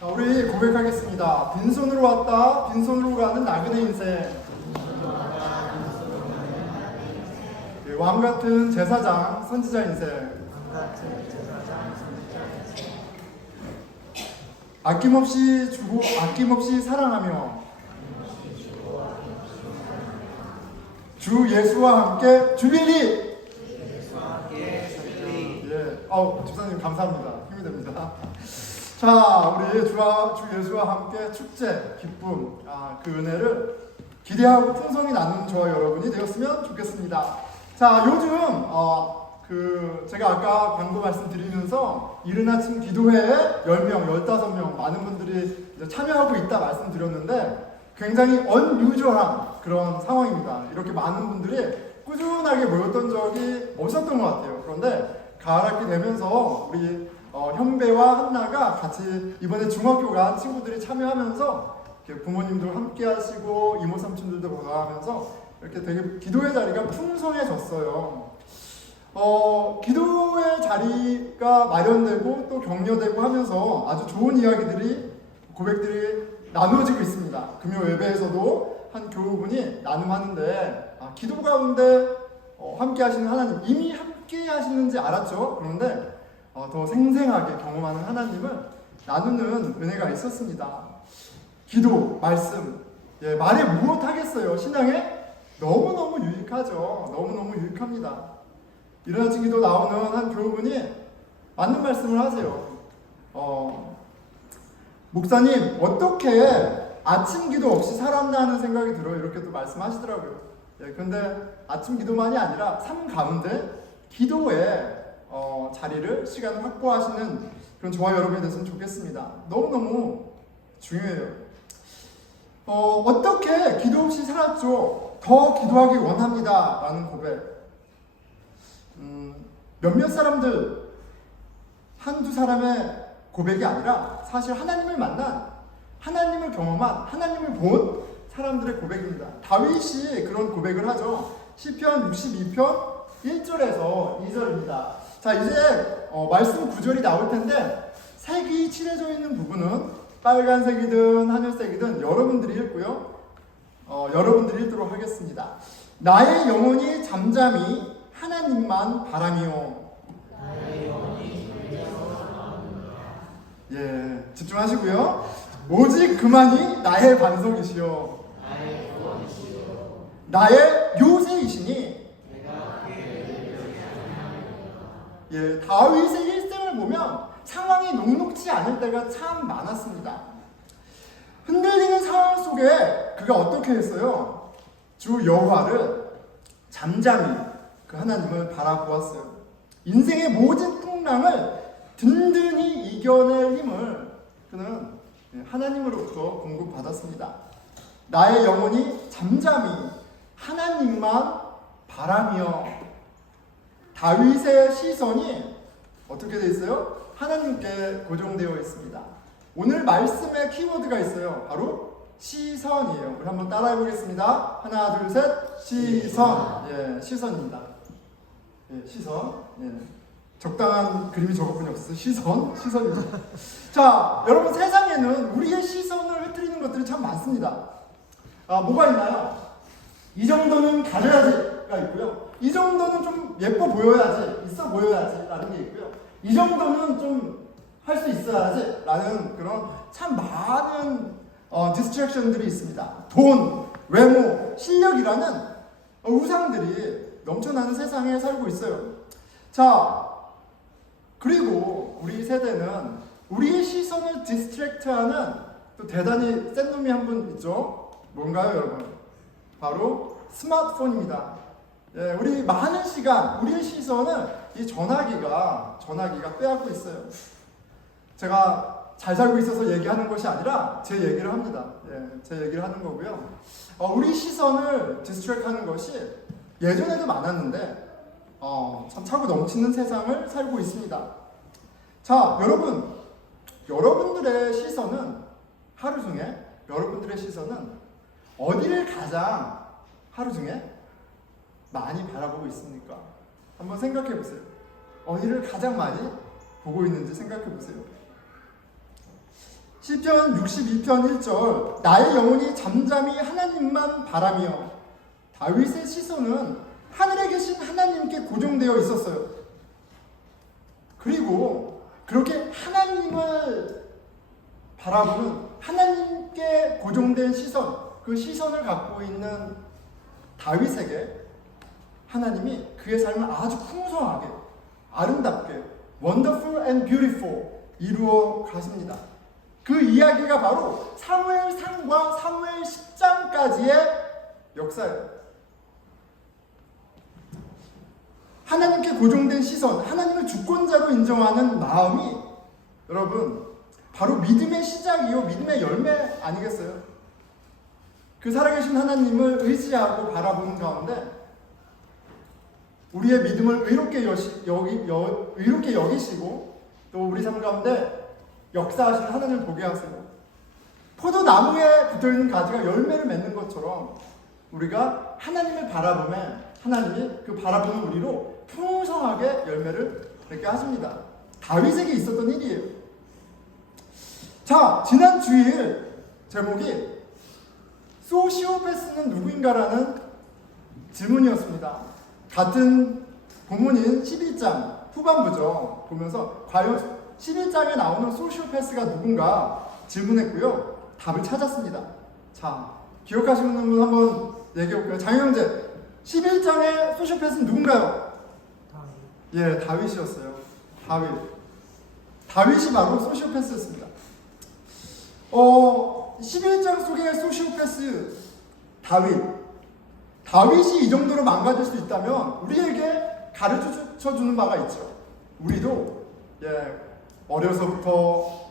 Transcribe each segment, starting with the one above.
우리 고백하겠습니다. 빈손으로 왔다 빈손으로 가는 나그네 인생. 왕같은 제사장 선지자 인생. 아낌없이 주고 아낌없이 사랑하며 주 예수와 함께 주빌리. 집사님 감사합니다. 힘이 됩니다. 자, 우리 주 예수와 함께 축제, 기쁨, 그 은혜를 기대하고 풍성히 나누는 저와 여러분이 되었으면 좋겠습니다. 자, 요즘 제가 아까 광고 말씀드리면서 이른 아침 기도회에 10명, 15명 많은 분들이 참여하고 있다 말씀드렸는데 굉장히 unusual한 그런 상황입니다. 이렇게 많은 분들이 꾸준하게 모였던 적이 없었던 것 같아요. 그런데 가을학기 되면서 우리 현배와 한나가 같이 이번에 중학교 간 친구들이 참여하면서 이렇게 부모님들 함께 하시고 이모 삼촌들도 건강하면서 이렇게 되게 기도의 자리가 풍성해졌어요. 기도의 자리가 마련되고 또 격려되고 하면서 아주 좋은 이야기들이 고백들이 나누어지고 있습니다. 금요 예배에서도 한 교우분이 나눔하는데 기도 가운데 함께 하시는 하나님, 이미 함께 하시는지 알았죠. 그런데 더 생생하게 경험하는 하나님을 나누는 은혜가 있었습니다. 기도, 말씀, 말에 무엇 하겠어요. 신앙에 너무너무 유익하죠. 너무너무 유익합니다. 이른 아침 기도 나오는 한 교우분이 맞는 말씀을 하세요. 목사님, 어떻게 아침 기도 없이 살았나 하는 생각이 들어요. 이렇게 또 말씀하시더라고요. 근데 아침 기도만이 아니라 삶 가운데 기도에 자리를, 시간을 확보하시는 그런 저와 여러분이 됐으면 좋겠습니다. 너무너무 중요해요. 어떻게 기도 없이 살았죠? 더 기도하기 원합니다. 라는 고백. 몇몇 사람들, 한두 사람의 고백이 아니라 사실 하나님을 만난, 하나님을 경험한, 하나님을 본 사람들의 고백입니다. 다윗이 그런 고백을 하죠. 시편 62편 1절에서 2절입니다. 자, 이제 말씀 구절이 나올 텐데 색이 칠해져 있는 부분은 빨간색이든 하늘색이든 여러분들이 읽고요. 여러분들이 읽도록 하겠습니다. 나의 영혼이 잠잠히 하나님만 바라미요. 집중하시고요. 오직 그만이 나의 반석이시요 나의 요새이시니. 다윗의 일생을 보면 상황이 녹록지 않을 때가 참 많았습니다. 흔들리는 상황 속에 그가 어떻게 했어요? 주 여호와를 잠잠히 그 하나님을 바라보았어요. 인생의 모든 풍랑을 든든히 이겨낼 힘을 그는 하나님으로부터 공급받았습니다. 나의 영혼이 잠잠히 하나님만 바라며. 다윗의 시선이 어떻게 되어 있어요? 하나님께 고정되어 있습니다. 오늘 말씀에 키워드가 있어요. 바로 시선이에요. 우리 한번 따라해 보겠습니다. 하나, 둘, 셋. 시선. 시선입니다. 시선. 적당한 그림이 저것뿐이 없어요. 시선입니다. 자, 여러분, 세상에는 우리의 시선을 흐트리는 것들이 참 많습니다. 뭐가 있나요? 이 정도는 가져야지가 있고요. 이 정도는 좀 예뻐 보여야지, 있어 보여야지 라는 게 있고요. 이 정도는 좀 할 수 있어야지 라는 그런 참 많은 디스트랙션들이 있습니다. 돈, 외모, 실력이라는 우상들이 넘쳐나는 세상에 살고 있어요. 자, 그리고 우리 세대는 우리의 시선을 디스트랙트하는 또 대단히 센 놈이 한 분 있죠. 뭔가요, 여러분? 바로 스마트폰입니다. 우리 많은 시간, 우리의 시선을 이 전화기가 빼앗고 있어요. 제가 잘 살고 있어서 얘기하는 것이 아니라 제 얘기를 합니다. 제 얘기를 하는 거고요. 우리 시선을 디스트랙하는 것이 예전에도 많았는데 참 차고 넘치는 세상을 살고 있습니다. 자, 여러분들의 시선은 하루 중에 여러분들의 시선은 어디를 가장 하루 중에 많이 바라보고 있습니까? 한번 생각해 보세요. 어디를 가장 많이 보고 있는지 생각해 보세요. 시편 62편 1절 나의 영혼이 잠잠히 하나님만 바라며. 다윗의 시선은 하늘에 계신 하나님께 고정되어 있었어요. 그리고 그렇게 하나님을 바라보는 하나님께 고정된 시선, 그 시선을 갖고 있는 다윗에게 하나님이 그의 삶을 아주 풍성하게, 아름답게, wonderful and beautiful 이루어 가십니다. 그 이야기가 바로 사무엘상과 사무엘 10장까지의 역사예요. 하나님께 고정된 시선, 하나님을 주권자로 인정하는 마음이 여러분 바로 믿음의 시작이요 믿음의 열매 아니겠어요? 그 살아계신 하나님을 의지하고 바라보는 가운데 우리의 믿음을 의롭게 여기시고 또 우리 삶 가운데 역사하시는 하나님을 보게 하세요. 포도나무에 붙어있는 가지가 열매를 맺는 것처럼 우리가 하나님을 바라보면 하나님이 그 바라보는 우리로 풍성하게 열매를 맺게 하십니다. 다윗에게 있었던 일이에요. 자, 지난 주일 제목이 소시오패스는 누구인가라는 질문이었습니다. 같은 본문인 11장 후반부죠. 보면서 과연 11장에 나오는 소시오패스가 누군가 질문했고요. 답을 찾았습니다. 자, 기억하시는 분 한번 얘기해볼까요? 장영재, 11장의 소시오패스는 누군가요? 예, 다윗이었어요. 다윗이 바로 소시오패스였습니다. 11장 속의 소시오패스 다윗이 이 정도로 망가질 수 있다면 우리에게 가르쳐주는 바가 있죠. 우리도 어려서부터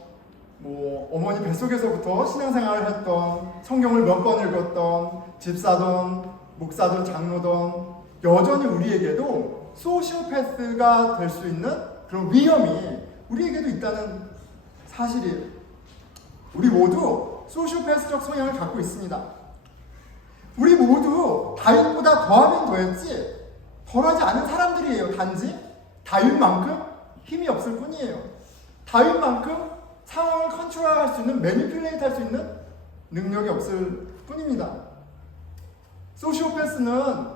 어머니 뱃속에서부터 신앙생활을 했던, 성경을 몇 번 읽었던, 집사던, 목사던, 장로던, 여전히 우리에게도 소시오패스가 될 수 있는 그런 위험이 우리에게도 있다는 사실이에요. 우리 모두 소시오패스적 성향을 갖고 있습니다. 우리 모두 다윗보다 더하면 더했지 덜하지 않은 사람들이에요. 단지 다윗만큼 힘이 없을 뿐이에요. 다윗만큼 상황을 컨트롤할 수 있는, 매니플레이트 할 수 있는 능력이 없을 뿐입니다. 소시오패스는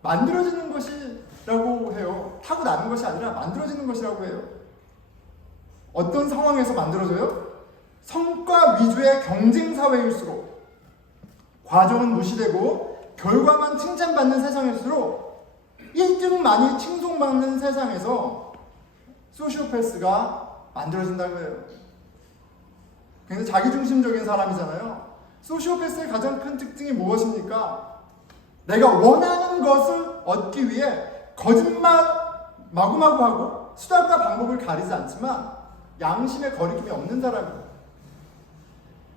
만들어지는 것이라고 해요. 타고나는 것이 아니라 만들어지는 것이라고 해요. 어떤 상황에서 만들어져요? 성과 위주의 경쟁 사회일수록, 과정은 무시되고 결과만 칭찬받는 세상일수록 1등만이 칭송받는 세상에서 소시오패스가 만들어진다고 해요. 굉장히 자기중심적인 사람이잖아요. 소시오패스의 가장 큰 특징이 무엇입니까? 내가 원하는 것을 얻기 위해 거짓말 마구마구하고 수단과 방법을 가리지 않지만 양심의 거리낌이 없는 사람이에요.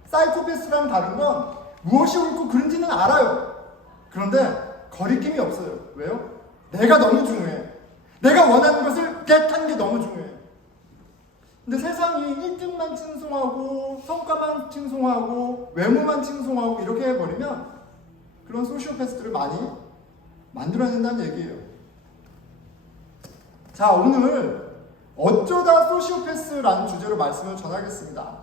사이코패스랑 다른 건 무엇이 옳고 그른지는 알아요. 그런데 거리낌이 없어요. 왜요? 내가 너무 중요해. 내가 원하는 것을 겟하는 게 너무 중요해. 근데 세상이 1등만 칭송하고 성과만 칭송하고 외모만 칭송하고 이렇게 해버리면 그런 소시오패스들을 많이 만들어낸다는 얘기예요. 자, 오늘 어쩌다 소시오패스라는 주제로 말씀을 전하겠습니다.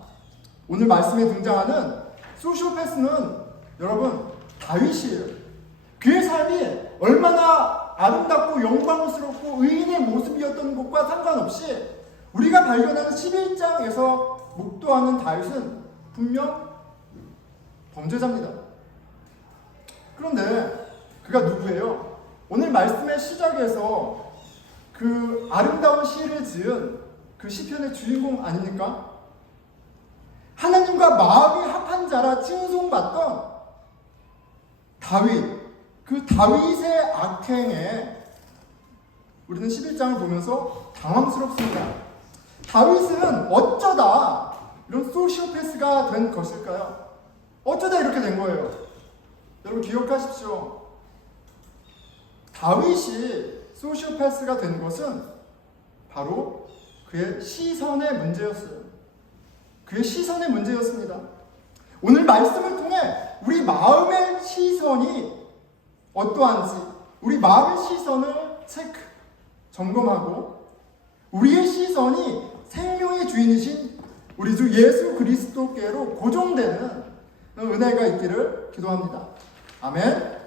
오늘 말씀에 등장하는 소시오패스는 여러분 다윗이에요. 그의 삶이 얼마나 아름답고 영광스럽고 의인의 모습이었던 것과 상관없이 우리가 발견하는 11장에서 목도하는 다윗은 분명 범죄자입니다. 그런데 그가 누구예요? 오늘 말씀의 시작에서 그 아름다운 시를 지은 그 시편의 주인공 아닙니까? 하나님과 마음이 합한 자라 칭송받던 다윗, 그 다윗의 악행에 우리는 11장을 보면서 당황스럽습니다. 다윗은 어쩌다 이런 소시오패스가 된 것일까요? 어쩌다 이렇게 된 거예요? 여러분 기억하십시오. 다윗이 소시오패스가 된 것은 바로 그의 시선의 문제였어요. 그의 시선의 문제였습니다. 오늘 말씀을 통해 우리 마음의 시선이 어떠한지, 우리 마음의 시선을 점검하고 우리의 시선이 생명의 주인이신 우리 주 예수 그리스도께로 고정되는 은혜가 있기를 기도합니다. 아멘.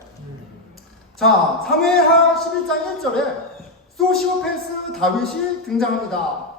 자, 사무엘하 11장 1절에 소시오페스 다윗이 등장합니다.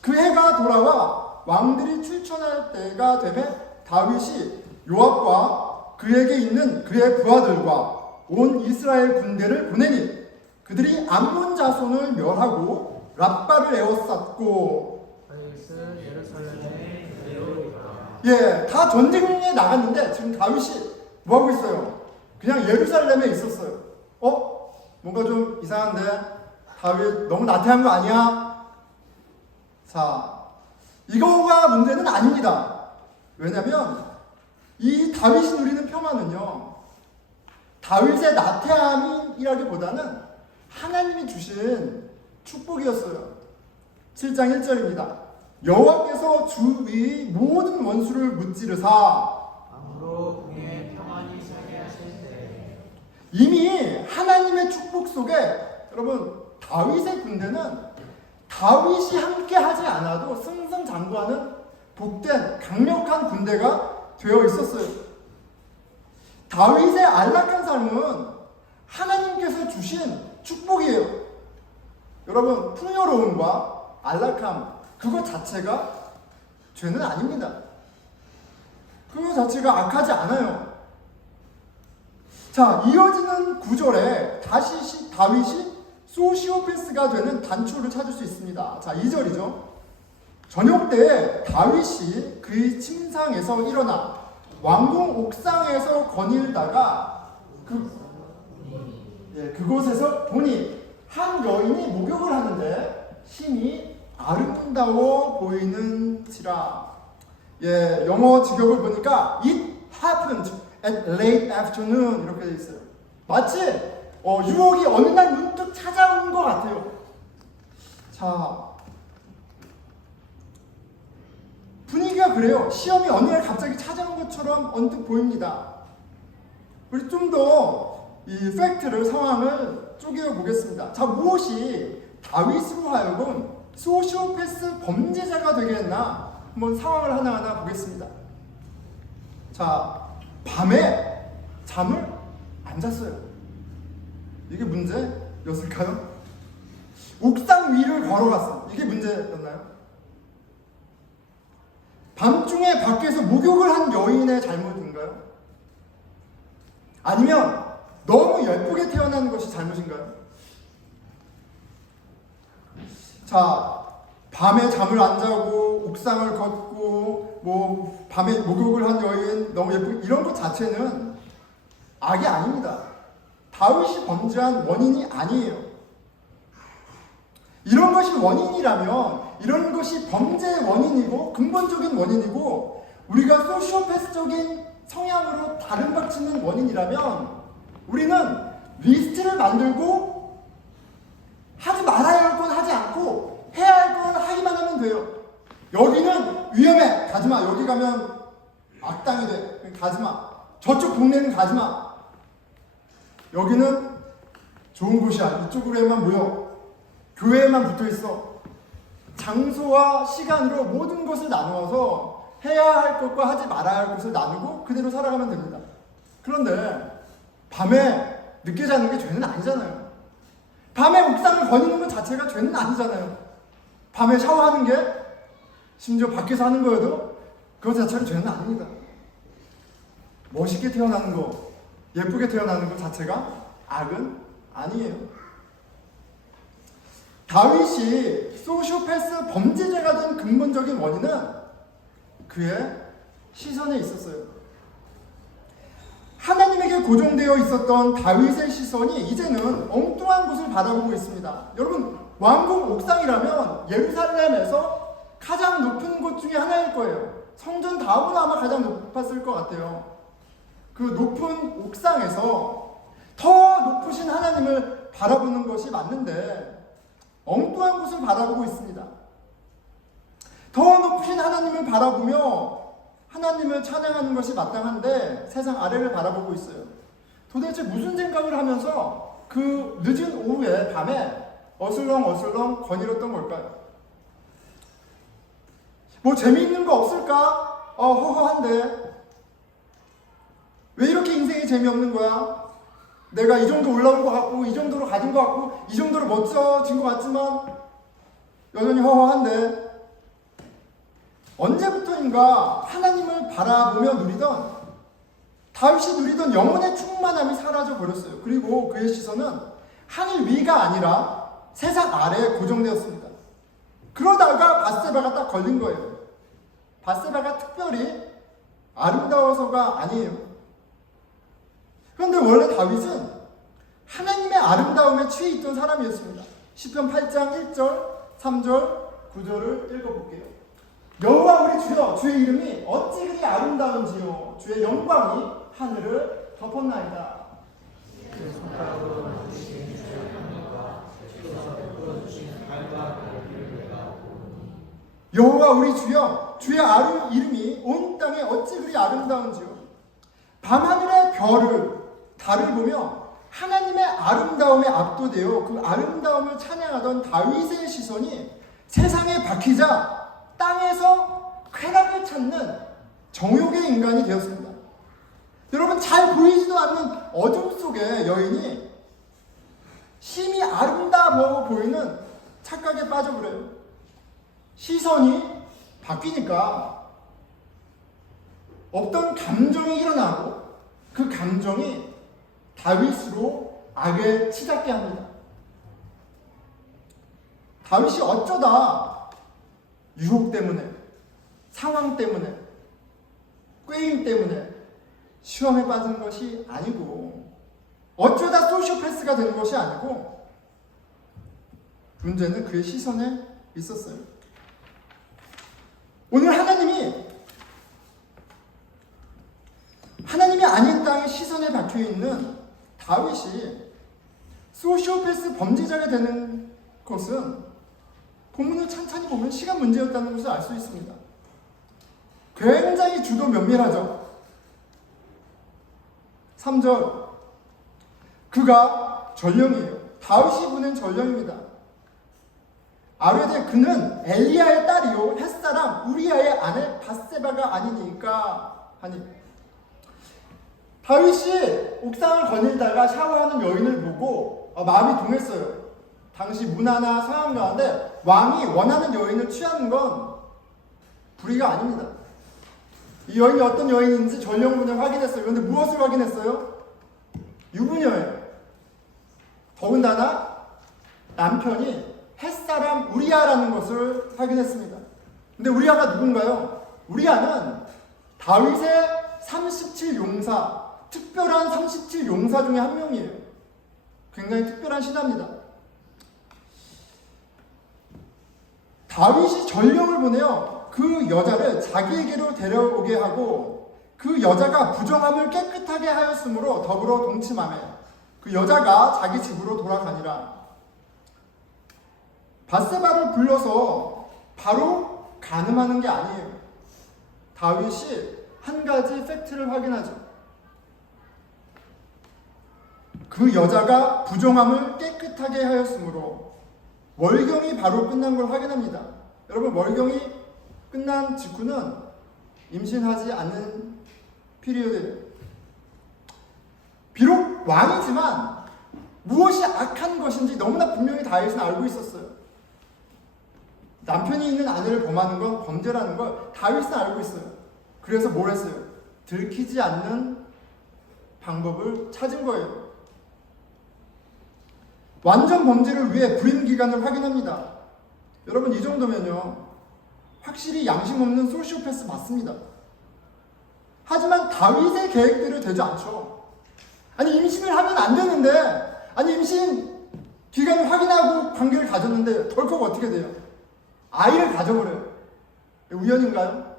그 해가 돌아와 왕들이 출전할 때가 되매 다윗이 요압과 그에게 있는 그의 부하들과 온 이스라엘 군대를 보내니 그들이 암몬 자손을 멸하고 랍바를 에워쌌고 다윗은 예루살렘에 내려오리라. 예, 다 전쟁에 나갔는데 지금 다윗이 뭐 하고 있어요? 그냥 예루살렘에 있었어요. 뭔가 좀 이상한데 다윗 너무 나태한 거 아니야? 자, 이거가 문제는 아닙니다. 왜냐면 이 다윗이 누리는 평화는요, 다윗의 나태함이라기보다는 하나님이 주신 축복이었어요. 7장 1절입니다. 여호와께서 주 위의 모든 원수를 무찌르사 암으로 궁에 평안히 살게 하실 때 이미 하나님의 축복 속에 여러분 다윗의 군대는 다윗이 함께 하지 않아도 승승장구하는 복된 강력한 군대가 되어 있었어요. 다윗의 안락한 삶은 하나님께서 주신 축복이에요. 여러분 풍요로움과 안락함 그것 자체가 죄는 아닙니다. 그것 자체가 악하지 않아요. 자, 이어지는 구절에 다시 다윗이 소시오패스가 되는 단초를 찾을 수 있습니다. 자, 2절이죠. 저녁 때에 다윗이 그의 침상에서 일어나 왕궁 옥상에서 거닐다가 그곳에서 보니 한 여인이 목욕을 하는데 심히 아름다워 보이는지라. 예, 영어 직역을 보니까 it happened at late afternoon 이렇게 돼 있어요. 마치 유혹이 어느 날 문득 찾아온 것 같아요. 자, 분위기가 그래요. 시험이 어느 날 갑자기 찾아온 것처럼 언뜻 보입니다. 우리 좀 더 이 팩트를 상황을 쪼개어 보겠습니다. 자, 무엇이 다윗으로 하여금 소시오패스 범죄자가 되게 했나? 한번 상황을 하나하나 보겠습니다. 자, 밤에 잠을 안 잤어요. 이게 문제였을까요? 옥상 위를 걸어갔어요. 이게 문제였나요? 밤중에 밖에서 목욕을 한 여인의 잘못인가요? 아니면 너무 예쁘게 태어난 것이 잘못인가요? 자, 밤에 잠을 안 자고 옥상을 걷고 밤에 목욕을 한 여인 너무 예쁘게 이런 것 자체는 악이 아닙니다. 다윗이 범죄한 원인이 아니에요. 이런 것이 원인이라면 이런 것이 범죄의 원인이고 근본적인 원인이고 우리가 소시오패스적인 성향으로 다른 박치는 원인이라면 우리는 리스트를 만들고 하지 말아야 할 건 하지 않고 해야 할 건 하기만 하면 돼요. 여기는 위험해 가지마. 여기 가면 악당이 돼 가지마. 저쪽 동네는 가지마. 여기는 좋은 곳이야. 이쪽으로만 모여. 교회에만 붙어있어. 장소와 시간으로 모든 것을 나누어서 해야 할 것과 하지 말아야 할 것을 나누고 그대로 살아가면 됩니다. 그런데 밤에 늦게 자는 게 죄는 아니잖아요. 밤에 옥상을 거니는 것 자체가 죄는 아니잖아요. 밤에 샤워하는 게 심지어 밖에서 하는 거여도 그것 자체가 죄는 아닙니다. 멋있게 태어나는 거, 예쁘게 태어나는 것 자체가 악은 아니에요. 다윗이 소시오패스 범죄자가 된 근본적인 원인은 그의 시선에 있었어요. 하나님에게 고정되어 있었던 다윗의 시선이 이제는 엉뚱한 곳을 바라보고 있습니다. 여러분, 왕궁 옥상이라면 예루살렘에서 가장 높은 곳 중에 하나일 거예요. 성전 다음으로 아마 가장 높았을 것 같아요. 그 높은 옥상에서 더 높으신 하나님을 바라보는 것이 맞는데 엉뚱한 곳을 바라보고 있습니다. 더 높으신 하나님을 바라보며 하나님을 찬양하는 것이 마땅한데 세상 아래를 바라보고 있어요. 도대체 무슨 생각을 하면서 그 늦은 오후에 밤에 어슬렁 거닐었던 걸까요? 뭐 재미있는 거 없을까? 허허한데. 왜 이렇게 인생이 재미없는 거야? 내가 이 정도 올라온 것 같고, 이 정도로 가진 것 같고, 이 정도로 멋져진 것 같지만 여전히 허허한데. 언제부터인가 하나님을 바라보며 누리던, 다윗이 누리던 영혼의 충만함이 사라져 버렸어요. 그리고 그의 시선은 하늘 위가 아니라 세상 아래에 고정되었습니다. 그러다가 밧세바가 딱 걸린 거예요. 밧세바가 특별히 아름다워서가 아니에요. 그런데 원래 다윗은 하나님의 아름다움에 취해 있던 사람이었습니다. 시편 8장 1절, 3절, 9절을 읽어볼게요. 여호와 우리 주여, 주의 이름이 어찌 그리 아름다운지요, 주의 영광이 하늘을 덮었나이다. 여호와 우리 주여, 주의 이름이 온 땅에 어찌 그리 아름다운지요. 밤하늘의 별을, 달을 보며 하나님의 아름다움에 압도되어 그 아름다움을 찬양하던 다윗의 시선이 세상에 박히자 땅에서 쾌락을 찾는 정욕의 인간이 되었습니다. 여러분, 잘 보이지도 않는 어둠 속의 여인이 심히 아름다워 보이는 착각에 빠져버려요. 시선이 바뀌니까 어떤 감정이 일어나고 그 감정이 다윗으로 악에 치닫게 합니다. 다윗이 어쩌다 유혹 때문에, 상황 때문에, 꾀임 때문에 시험에 빠진 것이 아니고, 어쩌다 소시오패스가 되는 것이 아니고, 문제는 그의 시선에 있었어요. 오늘 하나님이 아닌 땅에 시선에 박혀있는 다윗이 소시오패스 범죄자가 되는 것은 본문을 찬찬히 보면 시간 문제였다는 것을 알 수 있습니다. 굉장히 주도 면밀하죠. 3절, 그가 전령이에요. 다윗이 보낸 전령입니다. 아뢰되 그는 엘리야의 딸이요 햇사람 우리아의 아내 밧세바가 아니니까 하니. 다윗이 옥상을 거닐다가 샤워하는 여인을 보고 마음이 동했어요. 당시 문화나 상황 가운데 왕이 원하는 여인을 취하는 건 불의가 아닙니다. 이 여인이 어떤 여인인지 전령문을 확인했어요. 그런데 무엇을 확인했어요? 유부녀예요. 더군다나 남편이 햇사람 우리아라는 것을 확인했습니다. 근데 우리아가 누군가요? 우리아는 다윗의 37용사, 특별한 37용사 중에 한 명이에요. 굉장히 특별한 신하입니다. 다윗이 전령을 보내어 그 여자를 자기에게로 데려오게 하고 그 여자가 부정함을 깨끗하게 하였으므로 더불어 동침하며 그 여자가 자기 집으로 돌아가니라. 밧세바를 불러서 바로 간음하는 게 아니에요. 다윗이 한 가지 팩트를 확인하죠. 그 여자가 부정함을 깨끗하게 하였으므로 월경이 바로 끝난 걸 확인합니다. 여러분, 월경이 끝난 직후는 임신하지 않는 피리어드예요. 비록 왕이지만 무엇이 악한 것인지 너무나 분명히 다윗은 알고 있었어요. 남편이 있는 아내를 범하는 건 범죄라는 걸 다윗은 알고 있어요. 그래서 뭘 했어요? 들키지 않는 방법을 찾은 거예요. 완전 범죄를 위해 불임 기간을 확인합니다. 여러분, 이 정도면요 확실히 양심 없는 소시오패스 맞습니다. 하지만 다윗의 계획대로 되지 않죠. 아니, 임신을 하면 안 되는데, 아니 임신 기간을 확인하고 관계를 가졌는데 덜컥 어떻게 돼요? 아이를 가져버려요. 우연인가요?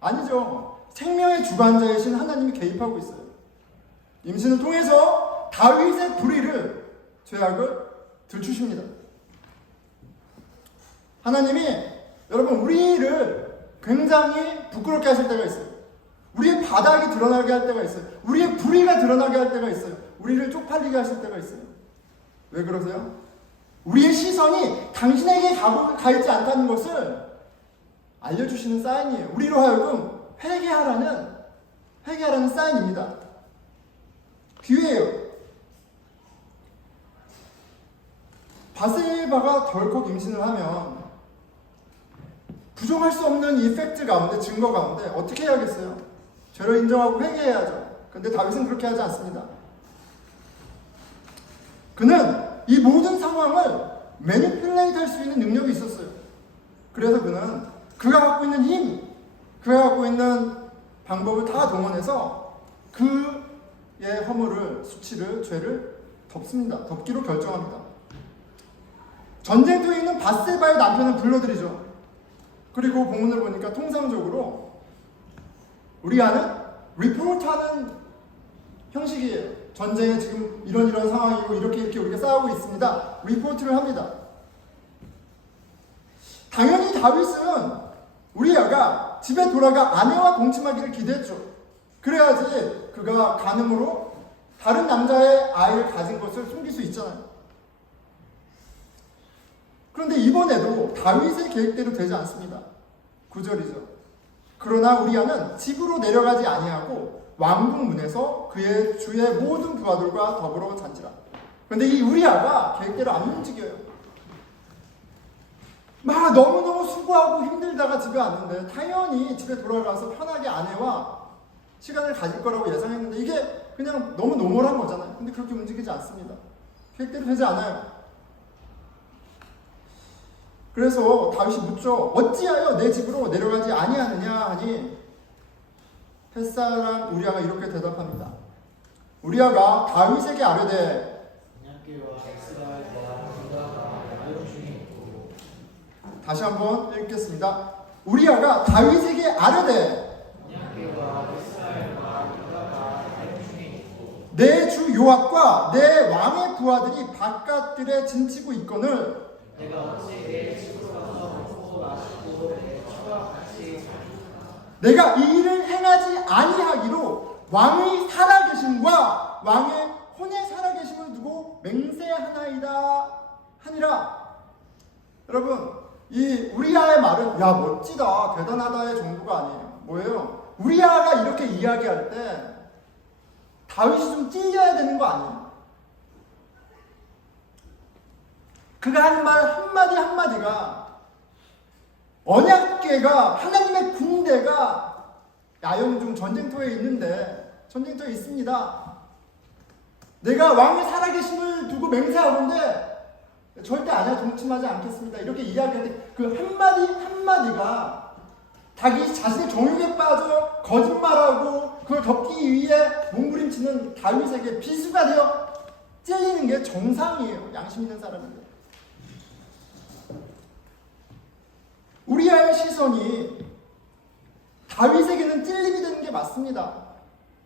아니죠. 생명의 주관자이신 하나님이 개입하고 있어요. 임신을 통해서 다윗의 불의를, 죄악을 들추십니다. 하나님이 여러분 우리를 굉장히 부끄럽게 하실 때가 있어요. 우리의 바닥이 드러나게 할 때가 있어요. 우리의 불의가 드러나게 할 때가 있어요. 우리를 쪽팔리게 하실 때가 있어요. 왜 그러세요? 우리의 시선이 당신에게 가 있지 않다는 것을 알려주시는 사인이에요. 우리로 하여금 회개하라는 사인입니다. 기회예요. 바세바가 덜컥 임신을 하면 부정할 수 없는 이 팩트 가운데, 증거 가운데 어떻게 해야겠어요? 죄를 인정하고 회개해야죠. 그런데 다윗은 그렇게 하지 않습니다. 그는 이 모든 상황을 매니플레이트 할 수 있는 능력이 있었어요. 그래서 그는 그가 갖고 있는 힘, 그가 갖고 있는 방법을 다 동원해서 그의 허물을, 수치를, 죄를 덮기로 결정합니다. 전쟁터에 있는 밧세바의 남편을 불러들이죠. 그리고 본문을 보니까 통상적으로 우리아는 리포트하는 형식이에요. 전쟁에 지금 이런 상황이고 이렇게 우리가 싸우고 있습니다. 리포트를 합니다. 당연히 다윗은 우리아가 집에 돌아가 아내와 동침하기를 기대했죠. 그래야지 그가 간음으로 다른 남자의 아이를 가진 것을 숨길 수 있잖아요. 그런데 이번에도 다윗의 계획대로 되지 않습니다. 9절이죠. 그러나 우리아는 집으로 내려가지 아니하고 왕궁 문에서 그의 주의 모든 부하들과 더불어 잔지라. 그런데 이 우리아가 계획대로 안 움직여요. 막 너무너무 수고하고 힘들다가 집에 왔는데 당연히 집에 돌아가서 편하게 아내와 시간을 가질 거라고 예상했는데 이게 그냥 너무 노멀한 거잖아요. 근데 그렇게 움직이지 않습니다. 계획대로 되지 않아요. 그래서 다윗이 묻죠. 어찌하여 내 집으로 내려가지 아니하느냐 하니 햇사람 우리아가 이렇게 대답합니다. 우리아가 다윗에게 아뢰되 다시 한번 읽겠습니다. 우리아가 다윗에게 아뢰되 내 주 요압과 내 왕의 부하들이 바깥들에 진치고 있거늘 내가 어찌 내 집으로 가서 먹고 마시고 내 주와 같이 내가 이 일을 행하지 아니하기로 왕의 살아계심과 왕의 혼의 살아계심을 두고 맹세하나이다 하니라. 여러분, 이 우리아의 말은 야 멋지다 대단하다의 정도가 아니에요. 뭐예요? 우리아가 이렇게 이야기할 때 다윗이 좀 찔려야 되는 거 아니에요? 그가 한 말 한마디가 언약궤가 하나님의 군대가 야영중 전쟁터에 있습니다. 내가 왕의 살아계심을 두고 맹세하건대 절대 아니야 동침하지 않겠습니다. 이렇게 이야기할 때 그 한마디가 자기 자신의 정욕에 빠져 거짓말하고 그걸 덮기 위해 몸부림치는 다윗에게 비수가 되어 찔리는 게 정상이에요. 양심 있는 사람인데. 우리아의 시선이 다윗에게는 찔림이 되는 게 맞습니다.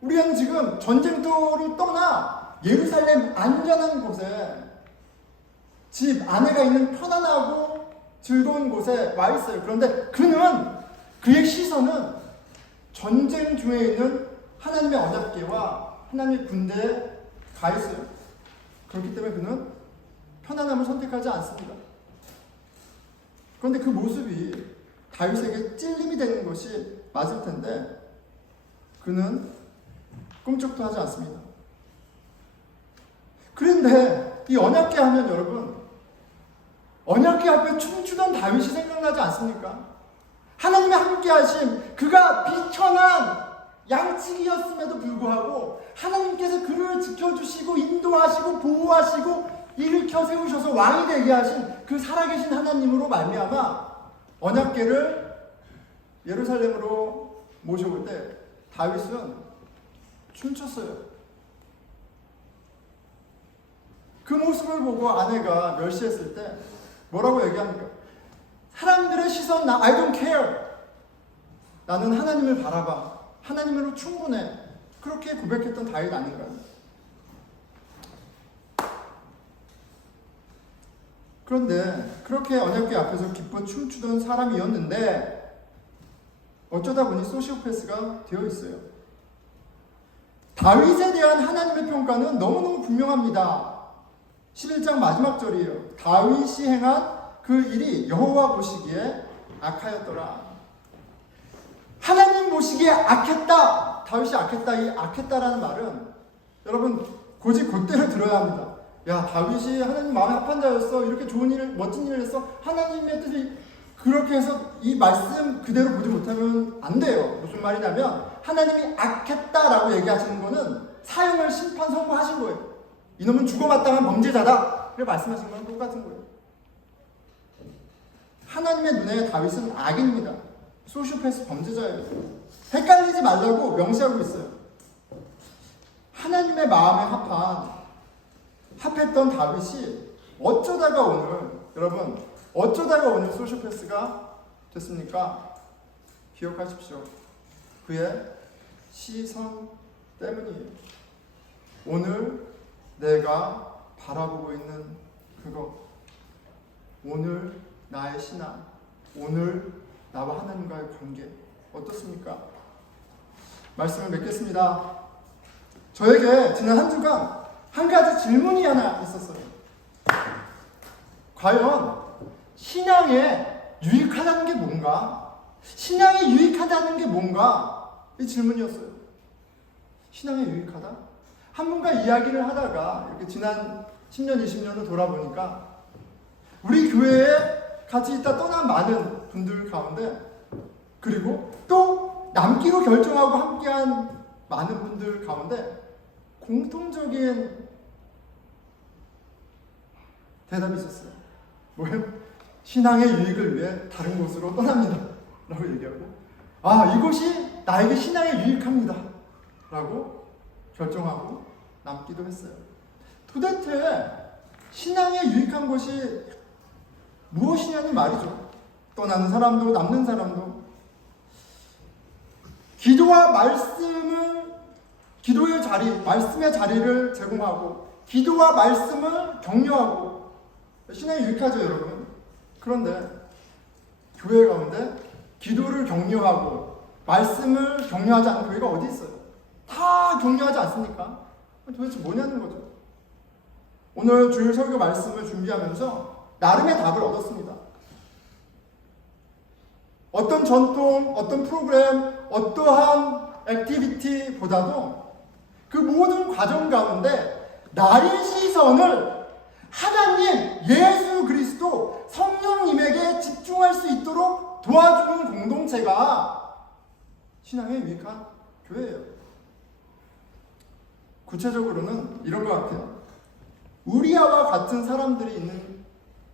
우리는 지금 전쟁터를 떠나 예루살렘 안전한 곳에 집 아내가 있는 편안하고 즐거운 곳에 와 있어요. 그런데 그의 시선은 전쟁 중에 있는 하나님의 언약궤와 하나님의 군대에 가 있어요. 그렇기 때문에 그는 편안함을 선택하지 않습니다. 그런데 그 모습이 다윗에게 찔림이 되는 것이 맞을 텐데 그는 꿈쩍도 하지 않습니다. 그런데 이 언약궤 하면 여러분 언약궤 앞에 춤추던 다윗이 생각나지 않습니까? 하나님의 함께하심, 그가 비천한 양치기였음에도 불구하고 하나님께서 그를 지켜주시고 인도하시고 보호하시고 일으켜 세우셔서 왕이 되게 하신 그 살아계신 하나님으로 말미암아 언약궤를 예루살렘으로 모셔올 때 다윗은 춤췄어요. 그 모습을 보고 아내가 멸시했을 때 뭐라고 얘기합니까? 사람들의 시선 I don't care. 나는 하나님을 바라봐. 하나님으로 충분해. 그렇게 고백했던 다윗 아닌가요? 그런데 그렇게 언약궤 앞에서 기뻐 춤추던 사람이었는데 어쩌다 보니 소시오패스가 되어 있어요. 다윗에 대한 하나님의 평가는 너무너무 분명합니다. 11장 마지막 절이에요. 다윗이 행한 그 일이 여호와 보시기에 악하였더라. 하나님 보시기에 악했다. 다윗이 악했다. 이 악했다라는 말은 여러분 고지 곧대로 들어야 합니다. 야, 다윗이 하나님 마음에 합한 자였어. 이렇게 좋은 일을, 멋진 일을 했어. 하나님의 뜻이 그렇게 해서 이 말씀 그대로 보지 못하면 안 돼요. 무슨 말이냐면 하나님이 악했다라고 얘기하시는 거는 사형을 심판 선고하신 거예요. 이놈은 죽어 마땅한 범죄자다. 그렇게 말씀하신 거랑 똑같은 거예요. 하나님의 눈에 다윗은 악인입니다. 소시오패스 범죄자예요. 헷갈리지 말라고 명시하고 있어요. 하나님의 마음에 합했던 다윗이 어쩌다가 오늘, 여러분, 어쩌다가 오늘 소시오패스가 됐습니까? 기억하십시오. 그의 시선 때문이에요. 오늘 내가 바라보고 있는 그거, 오늘 나의 신앙, 오늘 나와 하나님과의 관계 어떻습니까? 말씀을 맺겠습니다. 저에게 지난 한 주간 한 가지 질문이 하나 있었어요. 과연 신앙에 유익하다는 게 뭔가? 신앙에 유익하다는 게 뭔가? 이 질문이었어요. 신앙에 유익하다? 한 분과 이야기를 하다가 이렇게 지난 10년, 20년을 돌아보니까 우리 교회에 같이 있다 떠난 많은 분들 가운데, 그리고 또 남기로 결정하고 함께한 많은 분들 가운데 공통적인 대답이 있었어요. 뭐예요? 신앙의 유익을 위해 다른 곳으로 떠납니다 라고 얘기하고, 아, 이곳이 나에게 신앙에 유익합니다 라고 결정하고 남기도 했어요. 도대체 신앙에 유익한 것이 무엇이냐는 말이죠. 떠나는 사람도 남는 사람도. 기도와 말씀을, 기도의 자리, 말씀의 자리를 제공하고 기도와 말씀을 격려하고 신앙에 유익하죠, 여러분. 그런데 교회 가운데 기도를 격려하고 말씀을 격려하지 않는 교회가 어디 있어요? 다 격려하지 않습니까? 도대체 뭐냐는 거죠. 오늘 주일 설교 말씀을 준비하면서 나름의 답을 얻었습니다. 어떤 전통, 어떤 프로그램, 어떠한 액티비티보다도 그 모든 과정 가운데 나의 시선을 하나님, 예수 그리스도, 성령님에게 집중할 수 있도록 도와주는 공동체가 신앙에 유익한 교회예요. 구체적으로는 이런 것 같아요. 우리아와 같은 사람들이 있는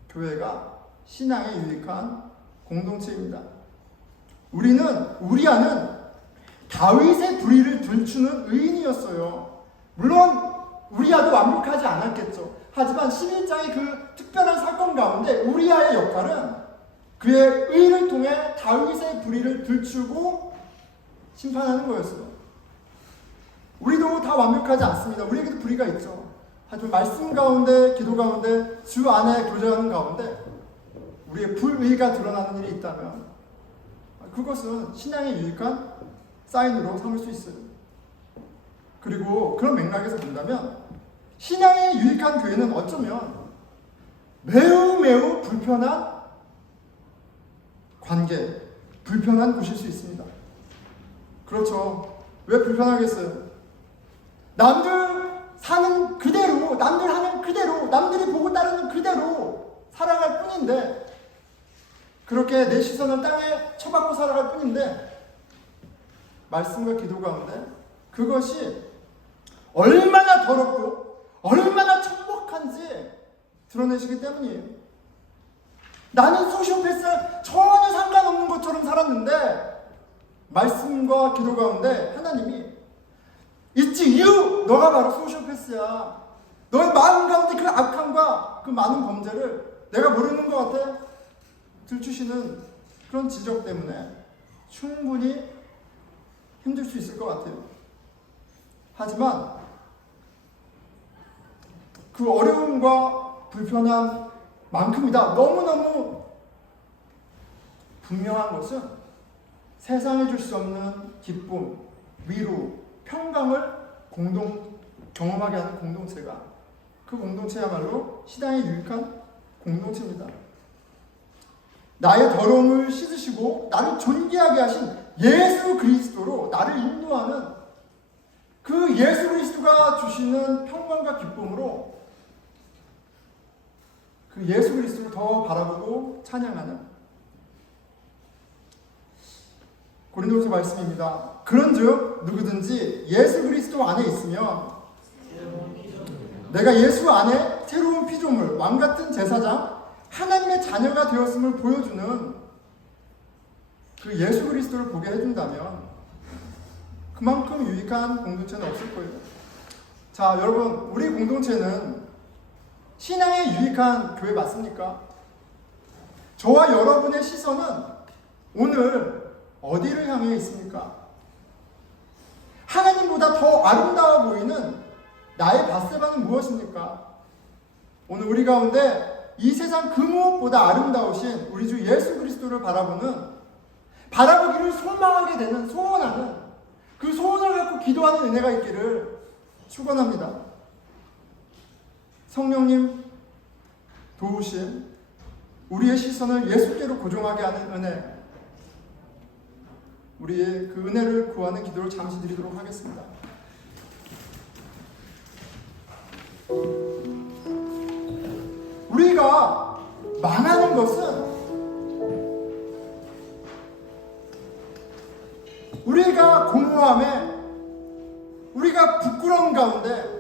교회가 신앙에 유익한 공동체입니다. 우리아는 다윗의 불의를 들추는 의인이었어요. 물론 우리아도 완벽하지 않았겠죠. 하지만 11장의 그 특별한 사건 가운데 우리아의 역할은 그의 의를 통해 다윗의 불의를 들추고 심판하는 거였어요. 우리도 다 완벽하지 않습니다. 우리에게도 불의가 있죠. 하지만 말씀 가운데, 기도 가운데, 주 안에 교제하는 가운데 우리의 불의가 드러나는 일이 있다면 그것은 신앙에 유익한 사인으로 삼을 수 있어요. 그리고 그런 맥락에서 본다면 신앙에 유익한 교회는 어쩌면 매우 불편한 관계, 불편한 곳일 수 있습니다. 그렇죠. 왜 불편하겠어요? 남들 사는 그대로, 남들 하는 그대로, 남들이 보고 따르는 그대로 살아갈 뿐인데, 그렇게 내 시선을 땅에 쳐박고 살아갈 뿐인데, 말씀과 기도 가운데 그것이 얼마나 더럽고 얼마나 천박한지 드러내시기 때문이에요. 나는 소시오패스 전혀 상관없는 것처럼 살았는데 말씀과 기도 가운데 하나님이 있지, 너가 바로 소시오패스야. 너의 마음 가운데 그 악함과 그 많은 범죄를 내가 모르는 것 같아? 들추시는 그런 지적 때문에 충분히 힘들 수 있을 것 같아요. 하지만 그 어려움과 불편함만큼이다 너무너무 분명한 것은 세상에 줄 수 없는 기쁨, 위로, 평강을 경험하게 하는 공동체가, 그 공동체야말로 신앙에 유익한 공동체입니다. 나의 더러움을 씻으시고 나를 존귀하게 하신 예수 그리스도로 나를 인도하는 그 예수 그리스도가 주시는 평강과 기쁨으로 그 예수 그리스도를 더 바라보고 찬양하는 고린도후서 말씀입니다. 그런즉 누구든지 예수 그리스도 안에 있으면 내가 예수 안에 새로운 피조물, 왕같은 제사장, 하나님의 자녀가 되었음을 보여주는 그 예수 그리스도를 보게 해준다면 그만큼 유익한 공동체는 없을 거예요. 자, 여러분, 우리 공동체는 신앙에 유익한 교회 맞습니까? 저와 여러분의 시선은 오늘 어디를 향해 있습니까? 하나님보다 더 아름다워 보이는 나의 밧세바는 무엇입니까? 오늘 우리 가운데 이 세상 그 무엇보다 아름다우신 우리 주 예수 그리스도를 바라보기를 소망하게 되는, 소원하는 그 소원을 갖고 기도하는 은혜가 있기를 축원합니다. 성령님 도우심, 우리의 시선을 예수께로 고정하게 하는 은혜, 우리의 그 은혜를 구하는 기도를 잠시 드리도록 하겠습니다. 우리가 망하는 것은 우리가 공허함에, 우리가 부끄러운 가운데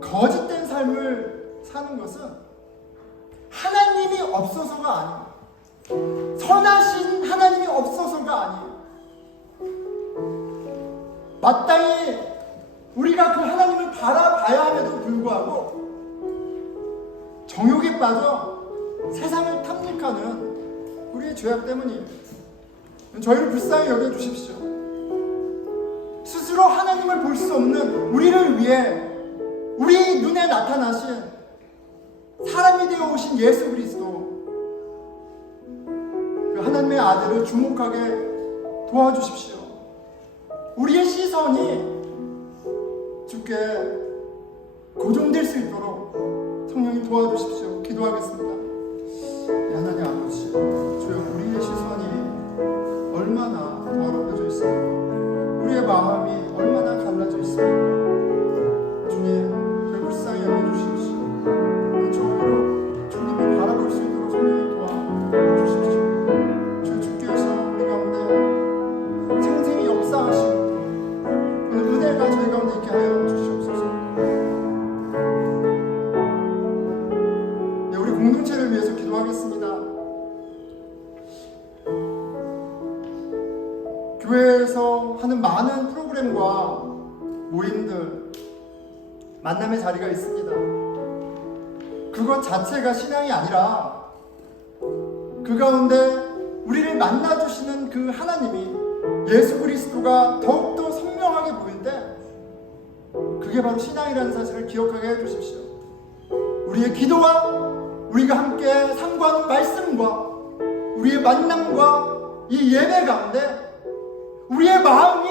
거짓된 삶을 사는 것은 하나님이 없어서가 아니에요. 선하신 하나님이 없어서가 아니에요. 마땅히 우리가 그 하나님을 바라봐야 함에도 불구하고 정욕에 빠져 세상을 탐닉하는 우리의 죄악 때문이에요. 저희를 불쌍히 여겨주십시오. 스스로 하나님을 볼 수 없는 우리를 위해 우리 눈에 나타나신 사람이 되어 오신 예수 그리스도, 그 하나님의 아들을 주목하게 도와주십시오. 우리의 시선이 주께 고정될 수 있도록 성령님 도와주십시오. 기도하겠습니다. 하나님 아버지, 주여, 우리의 시선이 얼마나 더럽혀져 있습니까? 우리의 마음이 얼마나 갈라져 있습니까? 주님, 저를 불쌍히 여겨주십시오. 왼쪽으로 주님을 바라볼 수 있도록 성령님 도와주십시오. 주께서 우리 가운데 생생히 역사하시고 오늘 은혜가 저희 가운데 있게 하여 주시옵소서. 네, 우리 공동체를 위해서 기도하겠습니다. 교회에서 하는 많은 프로그램과 모임들, 만남의 자리가 있습니다. 그것 자체가 신앙이 아니라 그 가운데 우리를 만나주시는 그 하나님이, 예수 그리스도가 더욱더 선명하게 보일 때 그게 바로 신앙이라는 사실을 기억하게 해주십시오. 우리의 기도와 우리가 함께 상고하는 말씀과 우리의 만남과 이 예배 가운데 우리의 마음이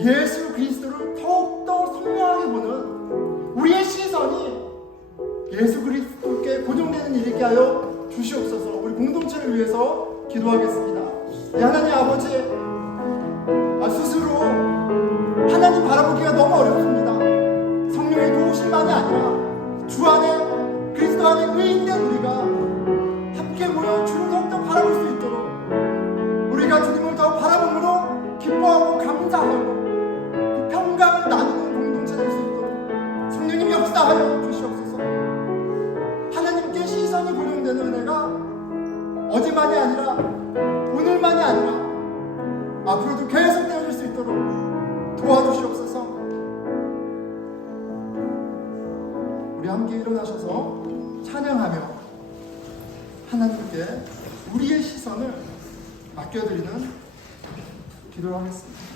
예수 그리스도를 더욱더 선명하게 보는, 우리의 시선이 예수 그리스도께 고정되는 일이 있게 하여 주시옵소서. 우리 공동체를 위해서 기도하겠습니다. 하나님 아버지, 스스로 하나님 바라보기가 너무 어렵습니다. 성령의 도우심만이 아니라 주 안에, 그리스도 안에 의인된 우리가 함께 모여 주를 더욱더 바라볼 수 있도록, 우리가 주님을 더 바라봄으로 기뻐하고 감사하고 그 평강을 나누는 공동체 될 수 있도록 성령님 역사하여 주시옵소서. 하나님께 시선이 고정되는 은혜가 어제만이 아니라 오늘만이 아니라 앞으로도 계속 되어질 수 있도록 도와주시옵소서. 우리 함께 일어나셔서 찬양하며 하나님께 우리의 시선을 맡겨드리는 기도를 하겠습니다.